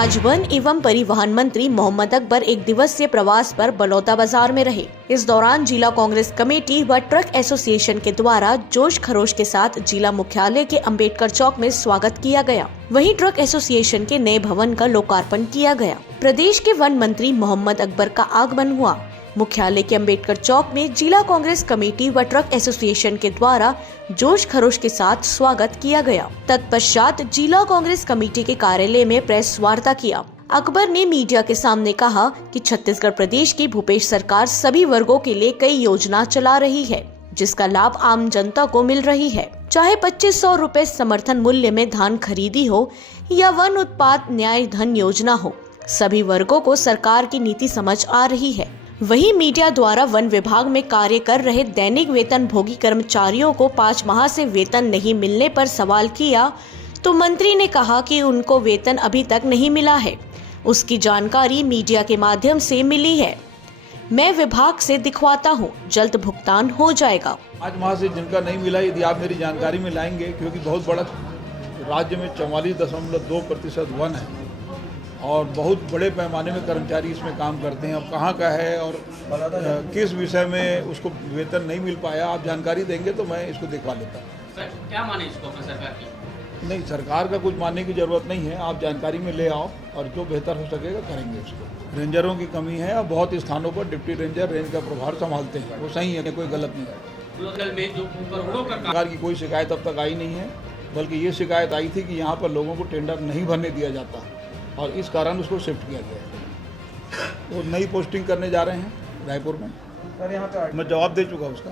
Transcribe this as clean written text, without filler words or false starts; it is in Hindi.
आज वन एवं परिवहन मंत्री मोहम्मद अकबर एक दिवसीय प्रवास पर बलौदा बाजार में रहे। इस दौरान जिला कांग्रेस कमेटी व ट्रक एसोसिएशन के द्वारा जोश खरोश के साथ जिला मुख्यालय के अंबेडकर चौक में स्वागत किया गया। वहीं ट्रक एसोसिएशन के नए भवन का लोकार्पण किया गया। प्रदेश के वन मंत्री मोहम्मद अकबर का आगमन हुआ। मुख्यालय के अंबेडकर चौक में जिला कांग्रेस कमेटी व ट्रक एसोसिएशन के द्वारा जोश खरोश के साथ स्वागत किया गया। तत्पश्चात जिला कांग्रेस कमेटी के कार्यालय में प्रेस वार्ता किया। अकबर ने मीडिया के सामने कहा कि छत्तीसगढ़ प्रदेश की भूपेश सरकार सभी वर्गों के लिए कई योजना चला रही है, जिसका लाभ आम जनता को मिल रही है। चाहे 2500 रुपए समर्थन मूल्य में धान खरीदी हो या वन उत्पाद न्याय धन योजना हो, सभी वर्गों को सरकार की नीति समझ आ रही है। वहीं मीडिया द्वारा वन विभाग में कार्य कर रहे दैनिक वेतन भोगी कर्मचारियों को 5 माह से वेतन नहीं मिलने पर सवाल किया तो मंत्री ने कहा कि उनको वेतन अभी तक नहीं मिला है। उसकी जानकारी मीडिया के माध्यम से मिली है। मैं विभाग से दिखवाता हूं, जल्द भुगतान हो जाएगा। 5 माह से जिनका नहीं मिला, यदि आप मेरी जानकारी में लाएंगे, क्योंकि बहुत बड़ा राज्य में 44.2% वन है और बहुत बड़े पैमाने में कर्मचारी इसमें काम करते हैं। अब कहाँ का है और किस विषय में उसको वेतन नहीं मिल पाया, आप जानकारी देंगे तो मैं इसको दिखवा लेता हूँ। सर क्या माने इसको अपनी सरकार की? नहीं, सरकार का कुछ मानने की ज़रूरत नहीं है। आप जानकारी में ले आओ और जो बेहतर हो सकेगा करेंगे उसको। रेंजरों की कमी है और बहुत स्थानों पर डिप्टी रेंजर रेंज का प्रभार संभालते हैं, वो सही है, कोई गलत नहीं है। में जो करोड़ों का सरकार की कोई शिकायत अब तक आई नहीं है, बल्कि ये शिकायत आई थी कि यहाँ पर लोगों को टेंडर नहीं भरने दिया जाता और इस कारण उसको शिफ्ट किया गया है। वो नई पोस्टिंग करने जा रहे हैं रायपुर में। मैं जवाब दे चुका उसका।